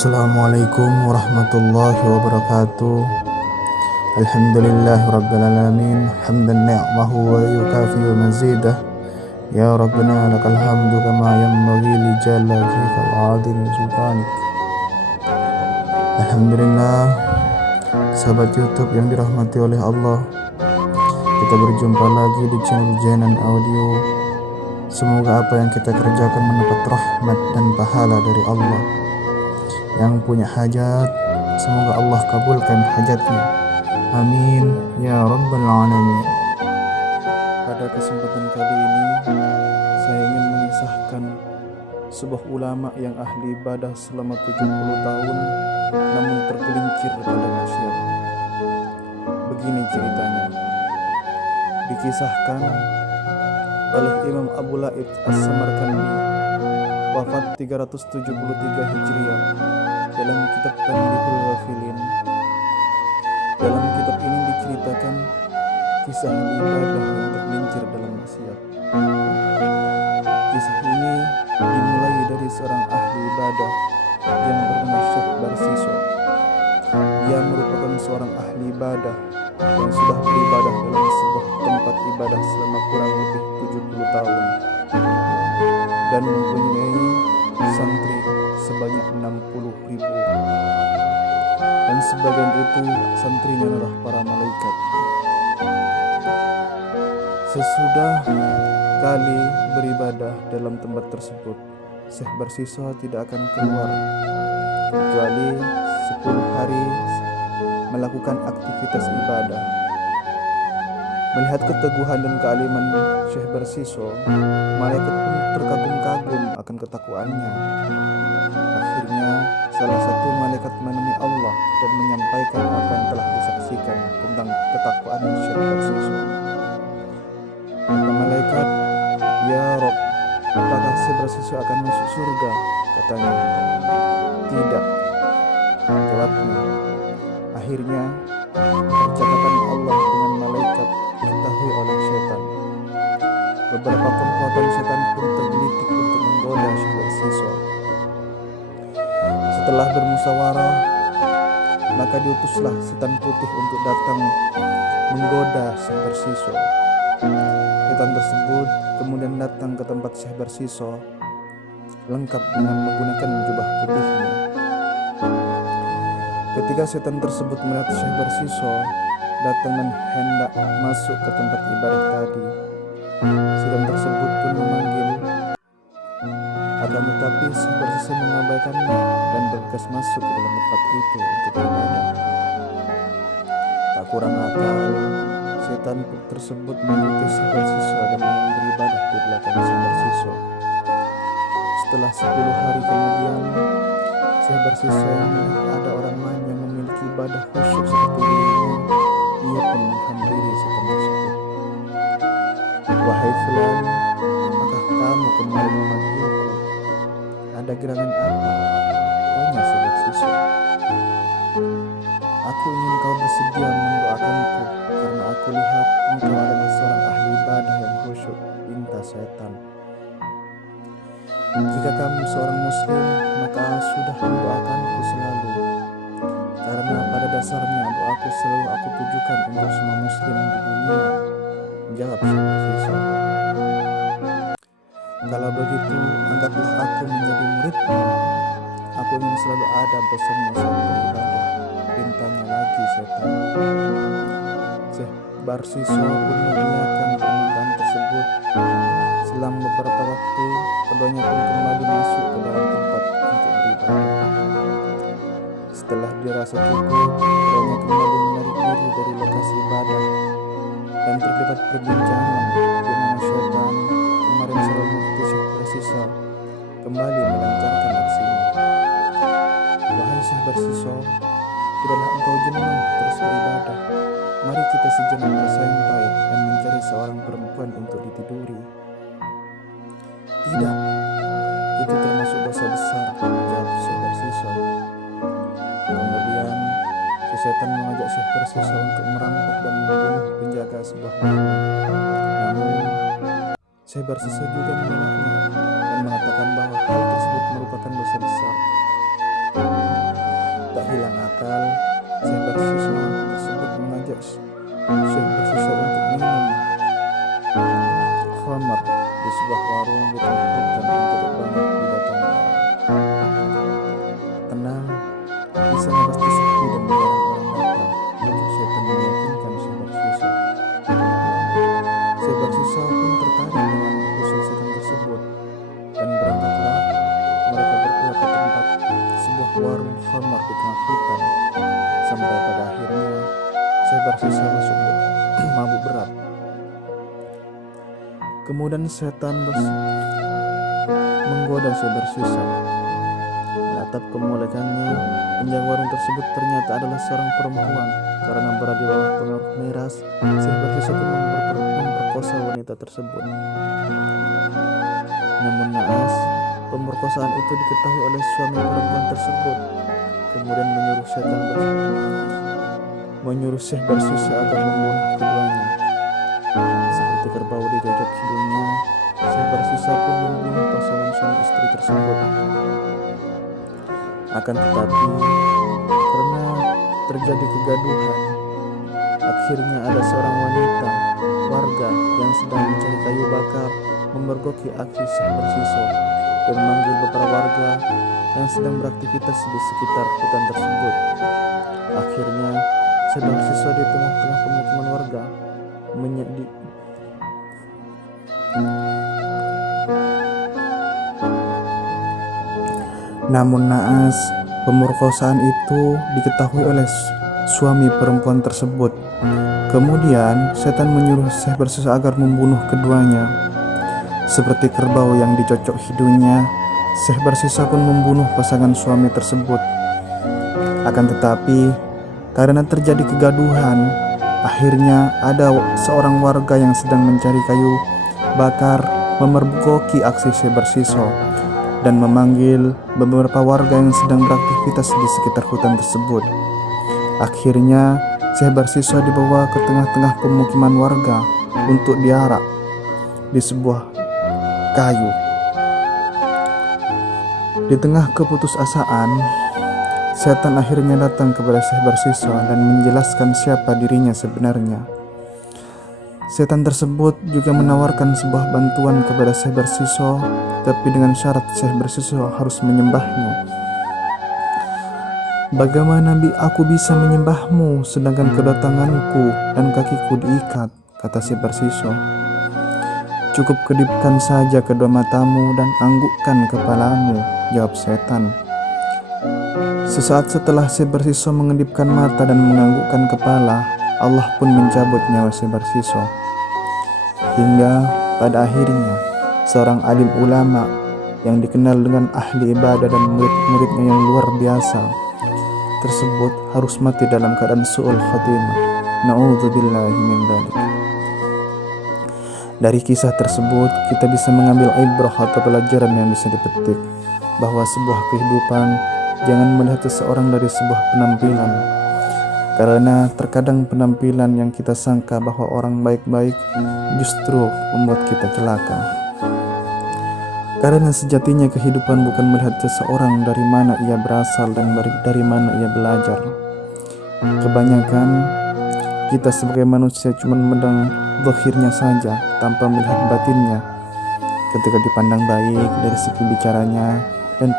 Assalamualaikum warahmatullahi wabarakatuh. Alhamdulillah rabbil alamin, hamdan ni'mahu wa yukafi wa mazidah. Ya Rabbana lakal hamdu kama yanbaghi li jalalihi wa 'adhimi sultanik. Alhamdulillah, sahabat YouTube yang dirahmati oleh Allah, kita berjumpa lagi di channel Jenan Audio. Semoga apa yang kita kerjakan mendapat rahmat dan pahala dari Allah. Yang punya hajat, semoga Allah kabulkan hajatnya. Amin ya rabbal alamin. Pada kesempatan kali ini, saya ingin mengisahkan sebuah ulama yang ahli ibadah selama 70 tahun namun tergelincir pada maksiat. Begini ceritanya. Dikisahkan oleh Imam Abu Laib As-Samarkandi, wafat 373 Hijriah, dalam kitab Tanbihul Ghafilin. Dalam kitab ini diceritakan kisah ibadah yang tergelincir dalam maksiat. Kisah ini dimulai dari seorang ahli ibadah yang bernama Syekh Barsiso. Ia merupakan seorang ahli ibadah yang sudah beribadah dalam sebuah tempat ibadah selama kurang lebih 70 tahun dan mempunyai santri sebanyak 60.000, dan sebagian itu santrinya adalah para malaikat. Sesudah kali beribadah dalam tempat tersebut, Syekh Barsiso tidak akan keluar kecuali 10 hari melakukan aktivitas ibadah. Melihat keteguhan dan kealiman Syekh Barsiso, malaikat pun terkagum-kagum akan ketakwaannya. Akhirnya salah satu malaikat menemui Allah dan menyampaikan apa yang telah disaksikan tentang ketakwaan Syekh Barsiso. Kata malaikat, "Ya Rob, apakah Syekh Barsiso akan masuk surga?" katanya. "Tidak," jawabnya. Akhirnya percakapan Allah dengan malaikat diketahui oleh setan. Beberapa komplotan setan pun tergelitik untuk menggoda Syekh Barsiso. Setelah bermusyawarah, maka diutuslah setan putih untuk datang menggoda Syekh Barsiso. Setan tersebut kemudian datang ke tempat Syekh Barsiso lengkap dengan menggunakan jubah putihnya. Ketika setan tersebut melihat Syekh Barsiso datang dan hendak masuk ke tempat ibadah tadi, setan tersebut pun memanggil, akan tetapi Syekh Barsiso mengabaikannya dan bergegas masuk ke dalam tempat itu untuk beribadah. Tak kurang akal, setan tersebut mengikuti Syekh Barsiso dan beribadah di belakang Syekh Barsiso. Setelah 10 hari kemudian, Syekh Barsiso melihat ada orang lain yang memiliki ibadah khusyuk seperti dirinya. Ia pun menghampiri setan tersebut. "Wahai fulan, apakah kamu kembali memanggilku? Ada gerangan apa?" tanya Syekh Barsiso. "Aku ingin kau bersedia mendoakanku karena aku lihat engkau adalah seorang ahli ibadah yang khusyuk," pinta setan. "Jika kamu seorang muslim, maka sudah mendoakanku selalu, karena pada dasarnya doaku selalu aku tujukan untuk semua muslim di dunia," jawab Syekh Barsiso. "Kalau begitu, angkatlah aku menjadi muridmu. Aku ingin selalu ada bersama saat beribadah," pintanya lagi setan. Syekh Barsiso pun mengiyakan permintaan tersebut. Selang beberapa waktu, keduanya pun kembali masuk ke dalam tempat untuk beribadah. Setelah dirasa cukup, keduanya kembali menarik diri dari lokasi ibadah dan terlibat perbincangan di mana setan kemarin selalu mengikuti Syekh Barsiso kembali melancarkan aksinya. "Wahai Syekh Barsiso, tidaklah engkau jenuh terus beribadah? Mari kita sejenak bersantai dan mencari seorang perempuan untuk ditiduri." "Tidak, itu termasuk dosa besar," jawab Syekh Barsiso. Kemudian si setan mengajak Syekh Barsiso untuk merampok dan membunuh penjaga sebuah warung. Namun Syekh Barsiso juga menolaknya dan mengatakan bahwa hal tersebut merupakan dosa besar. hilang akal, Syekh bersiswa tersebut mengajak Syekh bersiswa untuk minum khamar di sebuah warung di tengah hutan yang tidak banyak didatangi orang. Tenang, di sana pasti sepi dan jarang orang datang. Untuk setan meyakinkan Syekh bersiswa. Syekh bersiswa pun tertarik dengan usul setan tersebut dan berangkatlah mereka berdua ke tempat sebuah warung khamar di tengah hutan. Sampai pada akhirnya Syekh bersiswa masuk mabuk berat. Kemudian setan menggoda Syekh bersiswa. Menatap kemolekannya, penjaga warung tersebut ternyata adalah seorang perempuan. Karena berada di bawah pengaruh miras, Syekh bersiswa pun memperkosa wanita tersebut. Namun naas, pemerkosaan itu diketahui oleh suami perempuan tersebut. Kemudian menyuruh Syekh bersiswa agar membunuh keduanya. Seperti kerbau dicocok hidungnya, Syekh bersiswa pun membunuh pasangan suami istri tersebut. Akan tetapi, karena terjadi kegaduhan, akhirnya ada seorang wanita warga yang sedang mencari kayu bakar memergoki aksi Syekh bersiswa dan memanggil beberapa warga yang sedang beraktivitas di sekitar hutan tersebut. Akhirnya Syekh bersiswa di tengah-tengah pemukiman warga Namun naas, pemerkosaan itu diketahui oleh suami perempuan tersebut. Kemudian setan menyuruh Syekh bersiswa agar membunuh keduanya. Seperti kerbau yang dicocok hidungnya, Syekh bersiswa pun membunuh pasangan suami tersebut. Akan tetapi, karena terjadi kegaduhan, akhirnya ada seorang warga yang sedang mencari kayu bakar memergoki aksi Syekh bersiswa dan memanggil beberapa warga yang sedang beraktivitas di sekitar hutan tersebut. Akhirnya Syekh bersiswa dibawa ke tengah-tengah pemukiman warga untuk diarak di sebuah kayu. Di tengah keputusasaan, setan akhirnya datang kepada Syekh bersiswa dan menjelaskan siapa dirinya sebenarnya. Setan tersebut juga menawarkan sebuah bantuan kepada Syekh bersiswa, tapi dengan syarat Syekh bersiswa harus menyembahnya. "Bagaimana aku bisa menyembahmu sedangkan kedua tanganku dan kakiku diikat?" kata Syekh bersiswa. "Cukup kedipkan saja kedua matamu dan anggukkan kepalamu," jawab setan. Sesaat setelah Syekh bersiswa mengedipkan mata dan menganggukkan kepala, Allah pun mencabut nyawa Syekh bersiswa. Hingga pada akhirnya seorang alim ulama yang dikenal dengan ahli ibadah dan murid-muridnya yang luar biasa tersebut harus mati dalam keadaan su'ul khatimah. Na'udzubillahi min dzalik. Dari kisah tersebut kita bisa mengambil ibrah atau pelajaran yang bisa dipetik bahwa sebuah kehidupan jangan melihat seseorang dari sebuah penampilan, karena terkadang penampilan yang kita sangka bahwa orang baik-baik justru membuat kita celaka. Karena sejatinya kehidupan bukan melihat seseorang dari mana ia berasal dan dari mana ia belajar. Kebanyakan kita sebagai manusia cuma memandang zahirnya saja tanpa melihat batinnya. Ketika dipandang baik dari segi bicaranya dan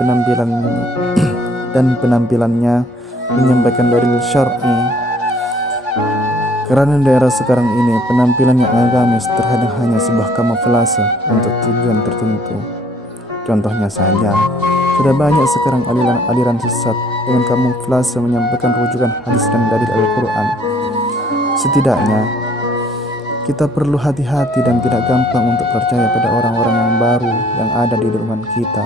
penampilannya menyampaikan dalil syar'i. Karena daerah sekarang ini penampilan yang agamis terkadang hanya sebuah kamuflase untuk tujuan tertentu. Contohnya saja, sudah banyak sekarang aliran sesat dengan kamuflase menyampaikan rujukan hadis dan dalil Al-Quran. Setidaknya, kita perlu hati-hati dan tidak gampang untuk percaya pada orang-orang yang baru yang ada di lingkungan kita.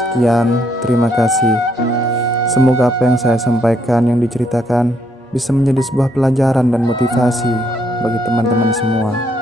Sekian, terima kasih. Semoga apa yang saya sampaikan, yang diceritakan, bisa menjadi sebuah pelajaran dan motivasi bagi teman-teman semua.